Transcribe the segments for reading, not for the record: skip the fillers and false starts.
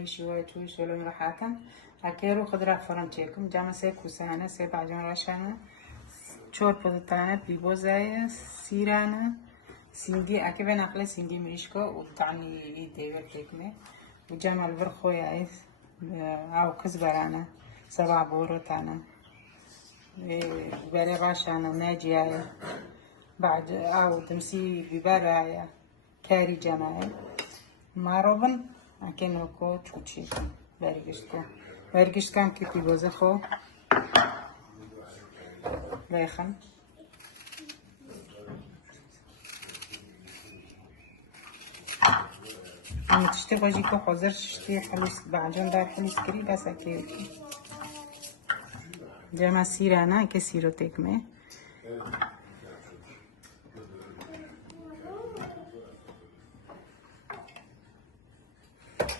هاي شوية شلون راحتن أكيرو خضرة فرنتيكم جانا سي كوسانة سي بعجون رشانة شوربة تانا بيبوزايا سيرانا سيندي أكيد نقله سيندي ميشكو وتعني يدير تكمه وجمع البرخو يعيث أو كزبرانا سبع بورتانا بري غاشانا ناجيايا بعد أو تمسي ببرايا كاري جنايا ماروبن أكينو كو تشوتشي بريقشت كان كيبي بوزخو ليخن أنا تشتي غوجيكو حضر شتي حلوس بعجون دار حلوس كري بس أكيد جمع سيرانا كي سيرو تكمه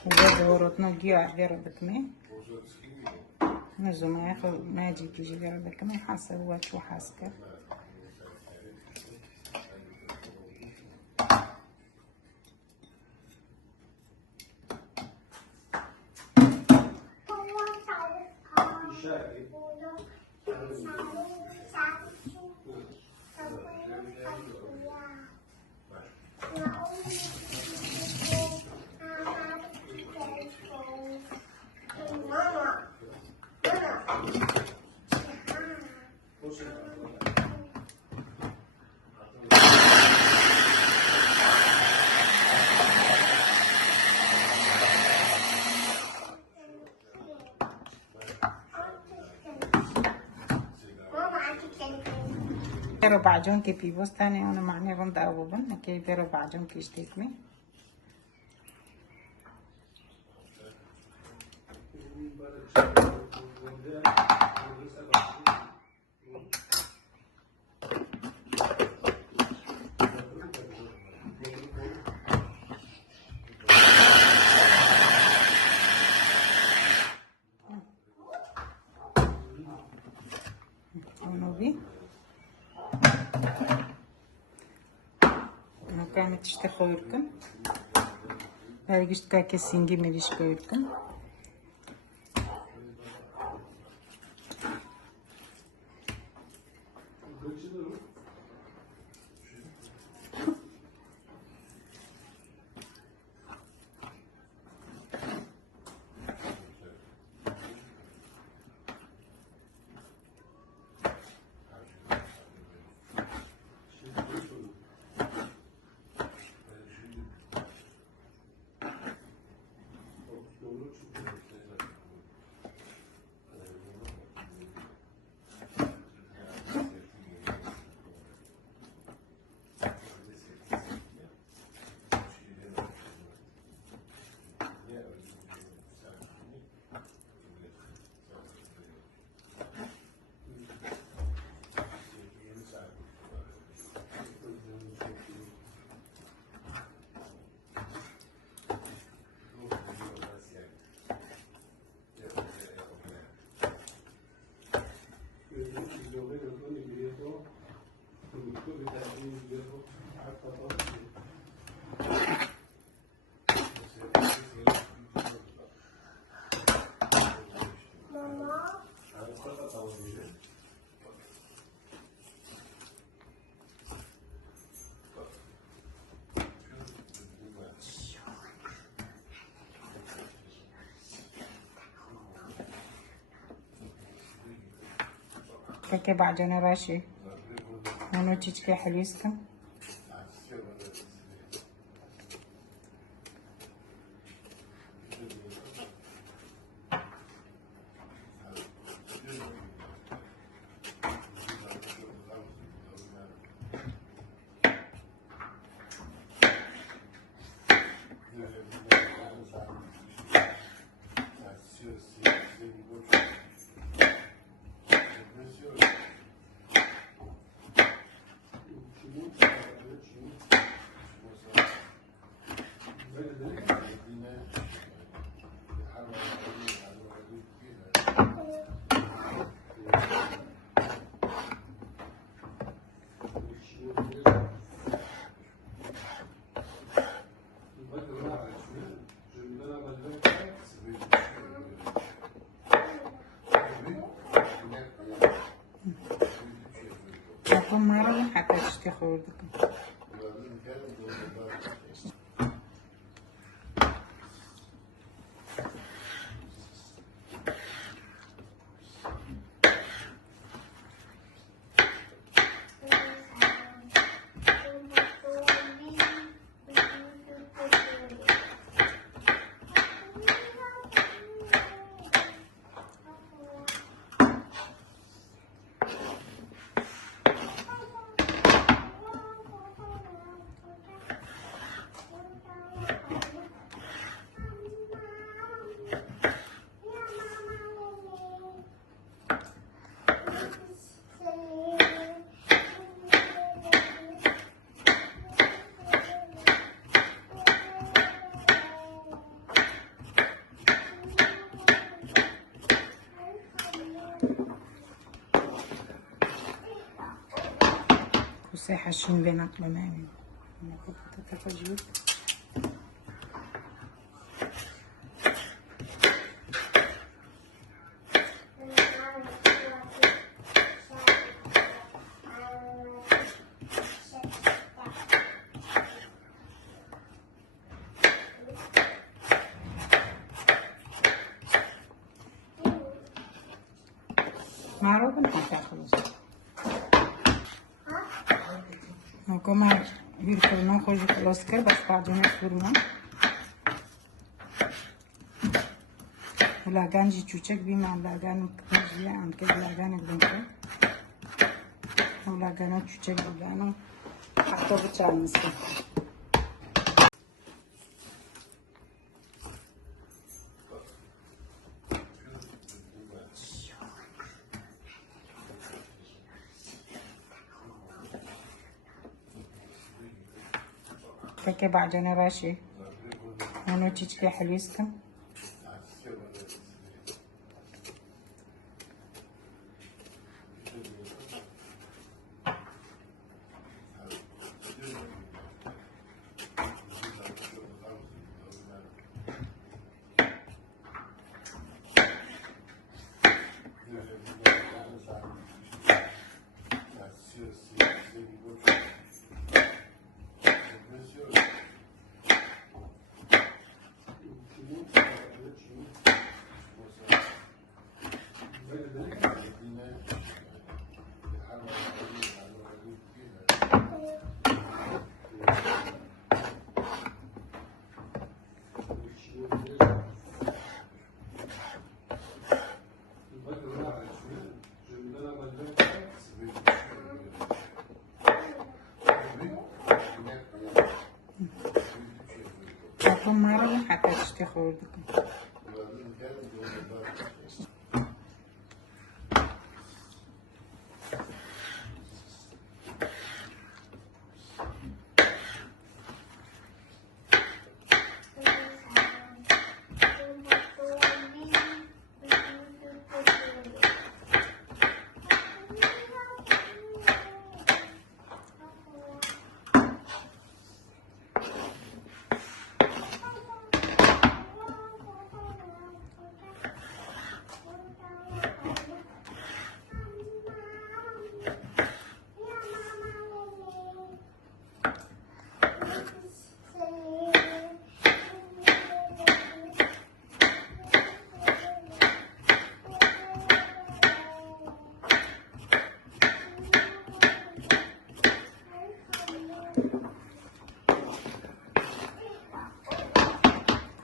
وجد ورطنا جيا غير دكمه نجو ما ياخذ ما يجي تيجي غير دكمه حاسه هو شو حاسكه بيرو بعجون كي بيبوس تاني أنا معني رند أبوبن كي بيرو بعجون كي اشتكمي ونوبي كانت تشتخو يركن هرقشت كاكي سينجي مليشكو يركن كاكي بعجون راشي هنو تشكي حليسكم خوردك. كوسه حشين بين أقلامين. تتفجر. معروف نحطها خلاص. كمان يركبنا خوش خلاص كر بس بعدين يفرنا. لاگان جی چوچک بیم عن لاگان کجی عن کج لاگان بدنکه. لاگان چوچک بیانو حتی بچانسته. فكي بعدين راشي هونو تيجي حلويستم. أكون مرة حتى تشتي خوردكم.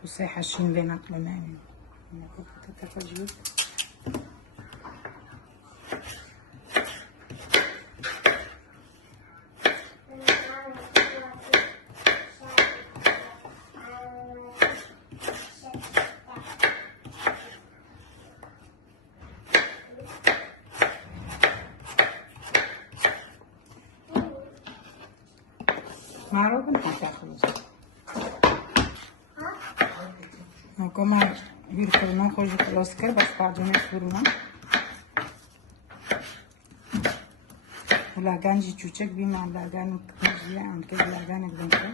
كوسه حشين بين أقلامين. تتفجر. معروف نحطها خلاص. كمان يركبنا خوش خلاص كر بس بعدين يفرنا. لاگان جی چوچک بیم عن لاگان کجی عن کج لاگان بدنکه.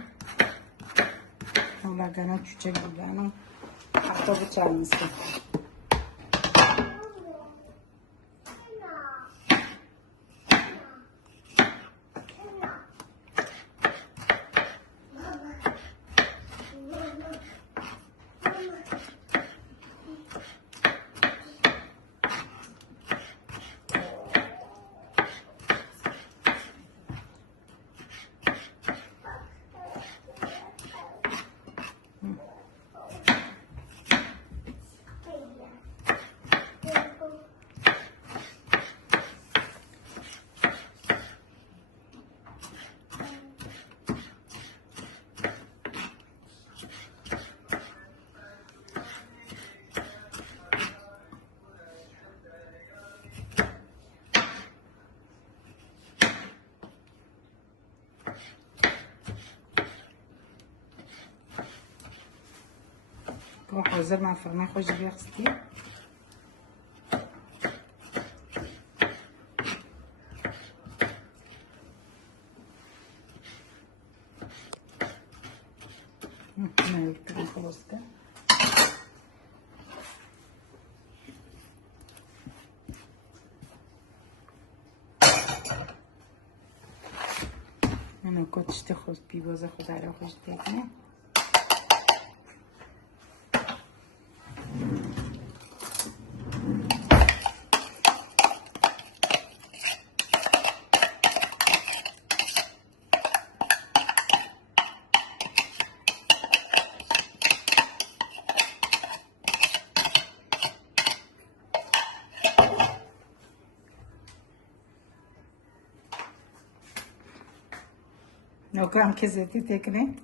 لاگان چوچک بیانو حتی بچانسته. حاضر مع فرمي خوش بيغستي خلاص كده انا كنتش تاخد بيبوز اخد على خوش تاكني لو كان كزيتي تاكني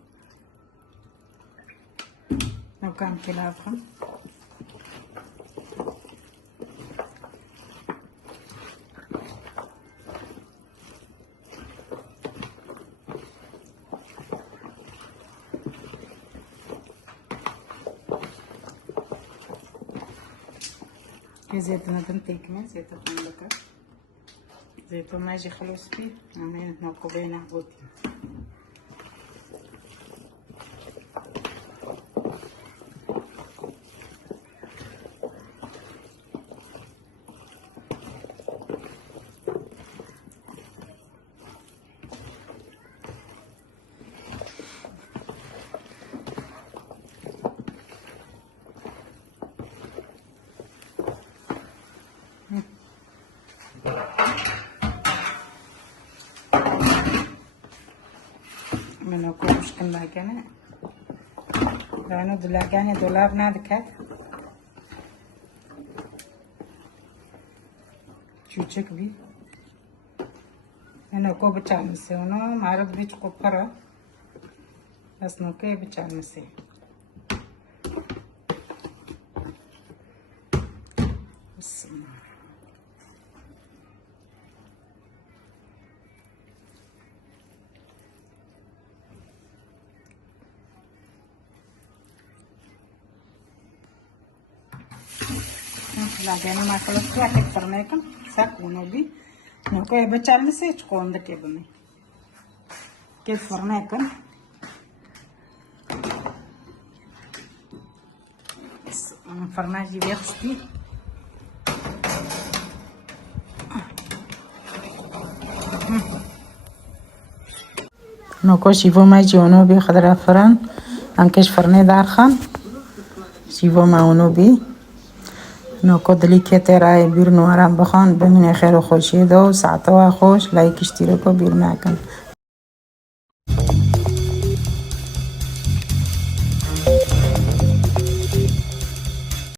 لو كان كلافها زيتنا تنتيكمي زيتنا لك زيتون ما يجي خلص فيه عمين نوكو بينا بوتي منو كوش كنا كنا لانه دلاجاني دولار نادكات چوچک भी انا को बचाने से उनो मारक बीच को फरा बस नो के बचाने से लागे ना माकल क्या टेक करने का साक उनो भी नो को बचाने से चकोंद के बने के फरने का فرماجي بيغسطي نوكو شيفو ماجي اونو بي خضرا فران انكش فرني دارخان شيفو ما اونو بي نوكو دليكيتي راي بيرنو ارام بخان بمن خير و خوشي دو ساعتوا خوش لايك اشتراكو بير معكم